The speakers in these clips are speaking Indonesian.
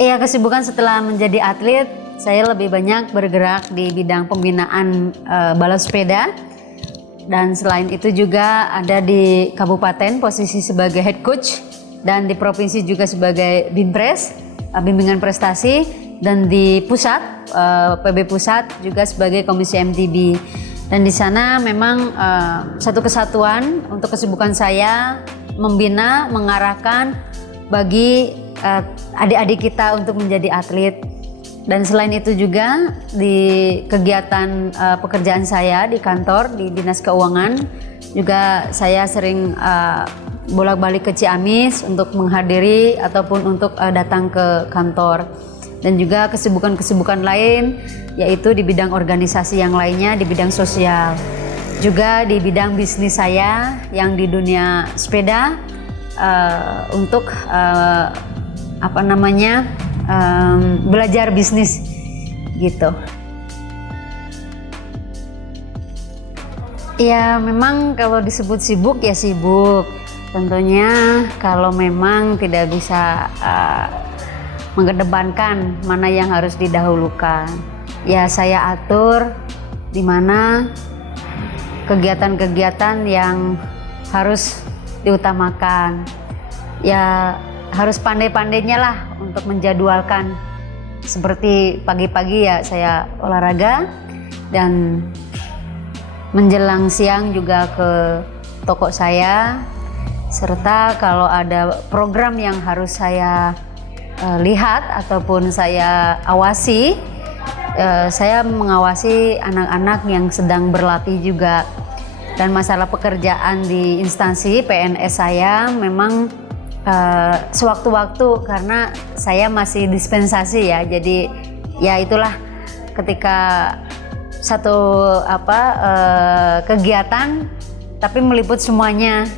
Iya, kesibukan setelah menjadi atlet, saya lebih banyak bergerak di bidang pembinaan balap sepeda. Dan selain itu juga ada di kabupaten posisi sebagai head coach, dan di provinsi juga sebagai bimpres, bimbingan prestasi, dan di pusat, PB pusat juga sebagai komisi MTB. Dan di sana memang satu kesatuan untuk kesibukan saya membina, mengarahkan bagi adik-adik kita untuk menjadi atlet. Dan selain itu juga di kegiatan pekerjaan saya di kantor di Dinas Keuangan juga saya sering bolak-balik ke Ciamis untuk menghadiri ataupun untuk datang ke kantor. Dan juga kesibukan-kesibukan lain yaitu di bidang organisasi yang lainnya, di bidang sosial. Juga di bidang bisnis saya yang di dunia sepeda untuk belajar bisnis gitu. Ya memang kalau disebut sibuk ya sibuk. Tentunya kalau memang tidak bisa mengedepankan mana yang harus didahulukan, ya saya atur di mana kegiatan-kegiatan yang harus diutamakan. Ya harus pandai-pandainya lah untuk menjadwalkan. Seperti pagi-pagi ya saya olahraga, dan menjelang siang juga ke toko saya, serta kalau ada program yang harus saya lihat ataupun saya awasi, saya mengawasi anak-anak yang sedang berlatih juga. Dan masalah pekerjaan di instansi PNS saya memang sewaktu-waktu karena saya masih dispensasi ya, jadi ya itulah ketika satu kegiatan tapi meliput semuanya,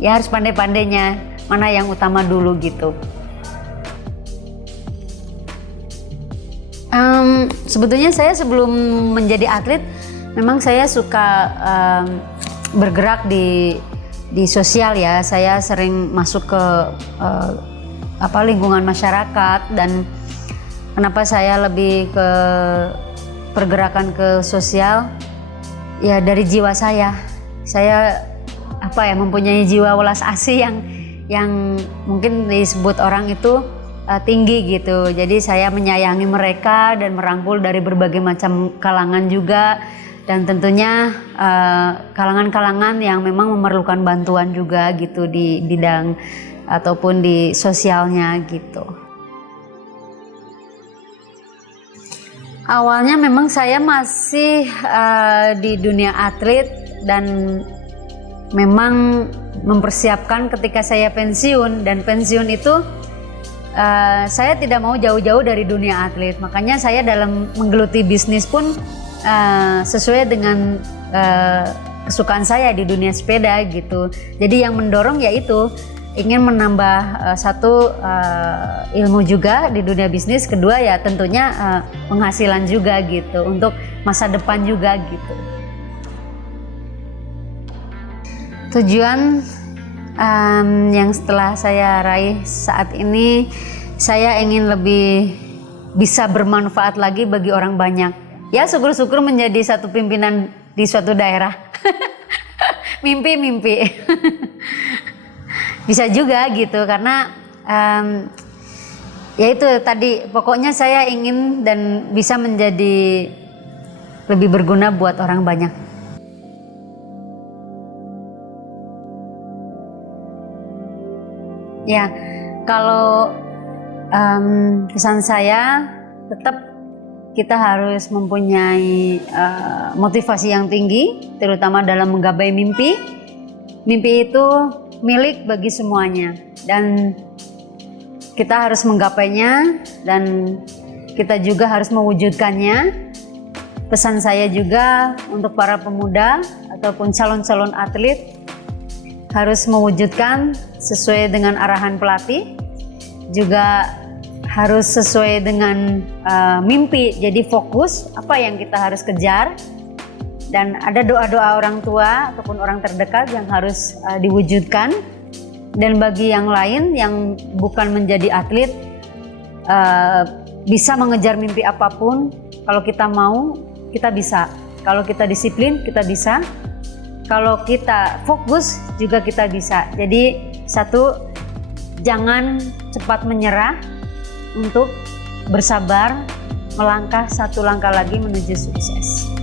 ya harus pandai-pandainya mana yang utama dulu gitu. Sebetulnya saya sebelum menjadi atlet memang saya suka bergerak di sosial ya. Saya sering masuk ke lingkungan masyarakat, dan kenapa saya lebih ke pergerakan ke sosial ya dari jiwa saya. Saya mempunyai jiwa welas asih yang mungkin disebut orang itu tinggi gitu. Jadi saya menyayangi mereka dan merangkul dari berbagai macam kalangan juga, dan tentunya kalangan-kalangan yang memang memerlukan bantuan juga gitu di bidang ataupun di sosialnya gitu. Awalnya memang saya masih di dunia atlet dan memang mempersiapkan ketika saya pensiun, dan pensiun itu saya tidak mau jauh-jauh dari dunia atlet. Makanya saya dalam menggeluti bisnis pun sesuai dengan kesukaan saya di dunia sepeda gitu. Jadi yang mendorong yaitu ingin menambah satu ilmu juga di dunia bisnis, kedua ya tentunya penghasilan juga gitu untuk masa depan juga gitu. Tujuan yang setelah saya raih saat ini, saya ingin lebih bisa bermanfaat lagi bagi orang banyak. Ya syukur-syukur menjadi satu pimpinan di suatu daerah. Mimpi-mimpi. Bisa juga gitu, karena ya itu tadi, pokoknya saya ingin dan bisa menjadi lebih berguna buat orang banyak. Ya, kalau pesan saya tetap kita harus mempunyai motivasi yang tinggi, terutama dalam menggapai mimpi. Mimpi itu milik bagi semuanya, dan kita harus menggapainya, dan kita juga harus mewujudkannya. Pesan saya juga untuk para pemuda ataupun calon-calon atlet harus mewujudkan sesuai dengan arahan pelatih, juga harus sesuai dengan mimpi. Jadi fokus apa yang kita harus kejar, dan ada doa-doa orang tua ataupun orang terdekat yang harus diwujudkan. Dan bagi yang lain yang bukan menjadi atlet, bisa mengejar mimpi apapun. Kalau kita mau, kita bisa. Kalau kita disiplin, kita bisa. Kalau kita fokus, juga kita bisa. Jadi satu, jangan cepat menyerah, untuk bersabar melangkah satu langkah lagi menuju sukses.